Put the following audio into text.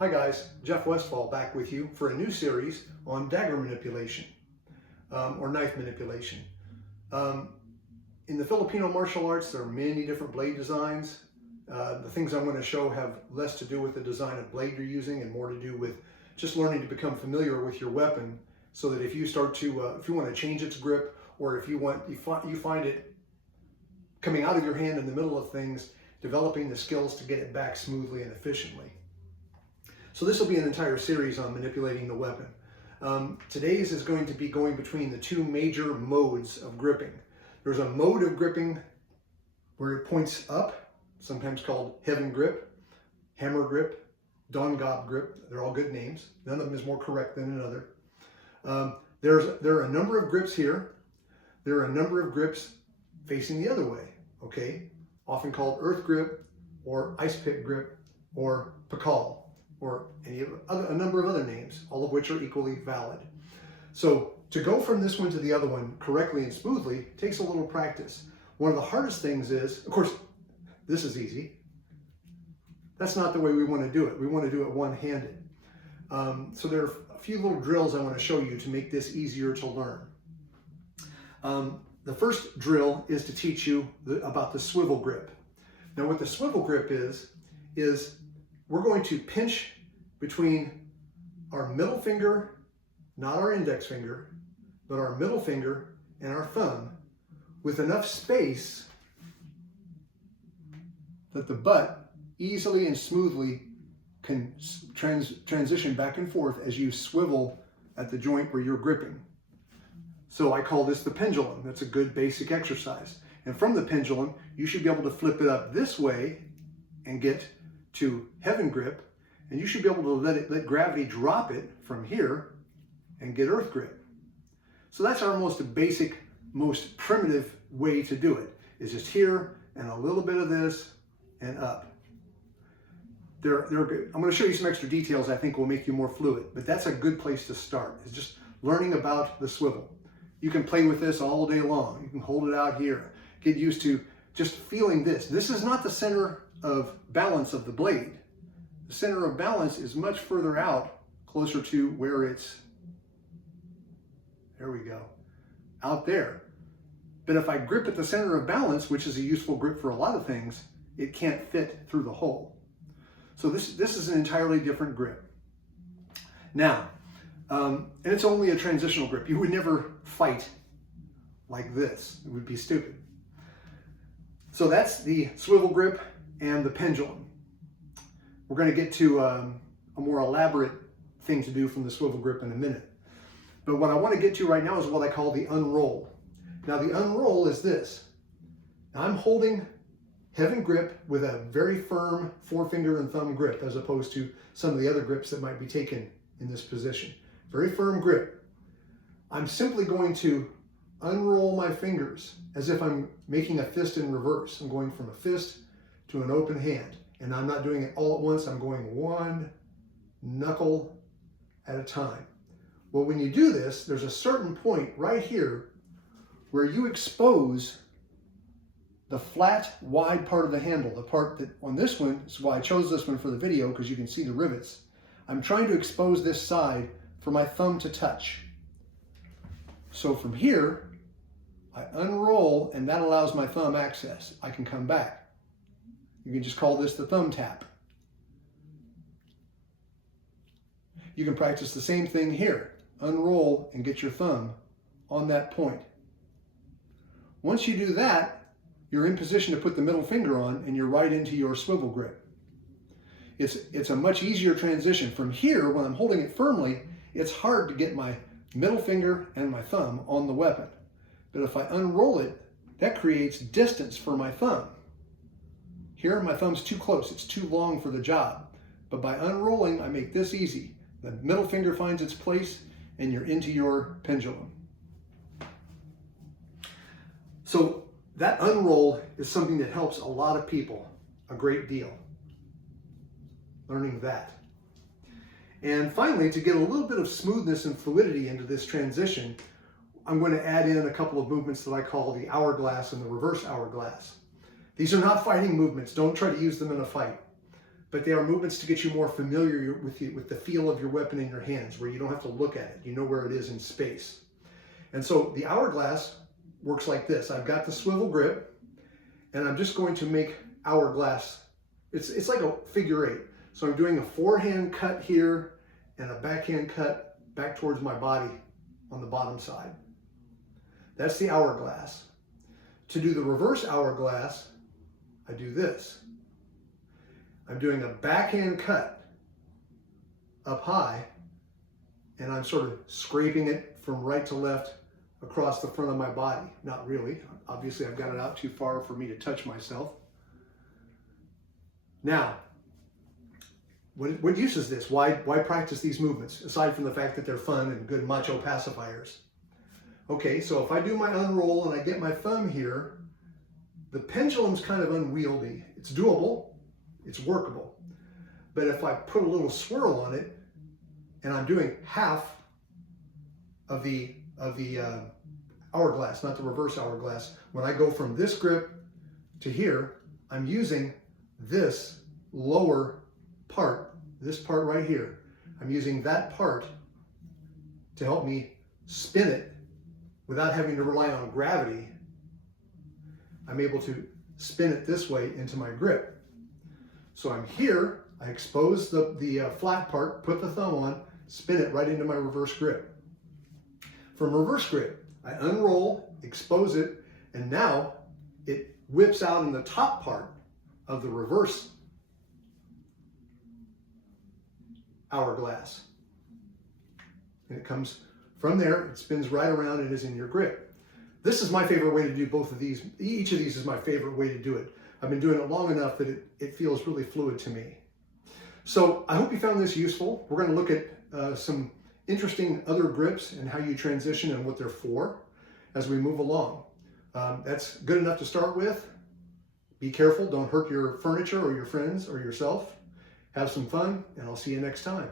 Hi guys, Jeff Westfall back with you for a new series on dagger manipulation or knife manipulation. In the Filipino martial arts, there are many different blade designs. The things I'm going to show have less to do with the design of blade you're using and more to do with just learning to become familiar with your weapon, so that if you start to, if you want to change its grip, or if you find it coming out of your hand in the middle of things, developing the skills to get it back smoothly and efficiently. So this will be an entire series on manipulating the weapon. Today's is going to be going between the two major modes of gripping. There's a mode of gripping where it points up, sometimes called heaven grip, hammer grip, dongob grip. They're all good names. None of them is more correct than another. There are a number of grips here. There are a number of grips facing the other way, okay? Often called earth grip or ice pick grip or pakal, or a number of other names, all of which are equally valid. So to go from this one to the other one correctly and smoothly takes a little practice. One of the hardest things is, of course, this is easy. That's not the way we want to do it. We want to do it one-handed. So there are a few little drills I want to show you to make this easier to learn. The first drill is to teach you about the swivel grip. Now what the swivel grip is we're going to pinch between our middle finger, not our index finger, but our middle finger and our thumb with enough space that the butt easily and smoothly can transition back and forth as you swivel at the joint where you're gripping. So I call this the pendulum. That's a good basic exercise. And from the pendulum, you should be able to flip it up this way and get to heaven grip, and you should be able to let gravity drop it from here and get earth grip. So that's our most basic, most primitive way to do it, is just here and a little bit of this and up. They're good. I'm going to show you some extra details I think will make you more fluid, but that's a good place to start, is just learning about the swivel. You can play with this all day long. You can hold it out here. Get used to just feeling this. This is not the center of balance of the blade. The center of balance is much further out, closer to where it's, there we go, out there. But if I grip at the center of balance, which is a useful grip for a lot of things, it can't fit through the hole. So this is an entirely different grip. Now, and it's only a transitional grip. You would never fight like this. It would be stupid. So that's the swivel grip and the pendulum. We're going to get to a more elaborate thing to do from the swivel grip in a minute. But what I want to get to right now is what I call the unroll. Now the unroll is this. I'm holding heaven grip with a very firm forefinger and thumb grip, as opposed to some of the other grips that might be taken in this position. Very firm grip. I'm simply going to unroll my fingers as if I'm making a fist in reverse. I'm going from a fist to an open hand. And I'm not doing it all at once. I'm going one knuckle at a time. Well, when you do this, there's a certain point right here where you expose the flat, wide part of the handle. The part that on this one is why I chose this one for the video, because you can see the rivets. I'm trying to expose this side for my thumb to touch. So from here, I unroll, and that allows my thumb access. I can come back. You can just call this the thumb tap. You can practice the same thing here. Unroll and get your thumb on that point. Once you do that, you're in position to put the middle finger on, and you're right into your swivel grip. It's a much easier transition. From here, when I'm holding it firmly, it's hard to get my middle finger and my thumb on the weapon. But if I unroll it, that creates distance for my thumb. Here, my thumb's too close. It's too long for the job. But by unrolling, I make this easy. The middle finger finds its place, and you're into your pendulum. So that unroll is something that helps a lot of people a great deal. Learning that. And finally, to get a little bit of smoothness and fluidity into this transition, I'm going to add in a couple of movements that I call the hourglass and the reverse hourglass. These are not fighting movements. Don't try to use them in a fight. but they are movements to get you more familiar with the feel of your weapon in your hands, where you don't have to look at it. You know where it is in space. And so the Hourglass works like this. I've got the swivel grip, and I'm just going to make Hourglass. It's like a figure 8. So I'm doing a forehand cut here and a backhand cut back towards my body on the bottom side. That's the Hourglass. To do the reverse Hourglass, I do this. I'm doing a backhand cut up high, and I'm sort of scraping it from right to left across the front of my body. Not really. Obviously, I've got it out too far for me to touch myself. Now, what use is this? Why practice these movements, aside from the fact that they're fun and good macho pacifiers? Okay, so if I do my unroll and I get my thumb here, the pendulum's kind of unwieldy. It's doable, it's workable. But if I put a little swirl on it, and I'm doing half of the Hourglass, not the reverse Hourglass, when I go from this grip to here, I'm using this lower part, this part right here. I'm using that part to help me spin it without having to rely on gravity. I'm able to spin it this way into my grip. So I'm here, I expose the flat part, put the thumb on, spin it right into my reverse grip. From reverse grip, I unroll, expose it, and now it whips out in the top part of the reverse Hourglass. And it comes from there, it spins right around and is in your grip. This is my favorite way to do both of these. Each of these is my favorite way to do it. I've been doing it long enough that it feels really fluid to me. So I hope you found this useful. We're going to look at some interesting other grips and how you transition and what they're for as we move along. That's good enough to start with. Be careful, don't hurt your furniture or your friends or yourself. Have some fun, and I'll see you next time.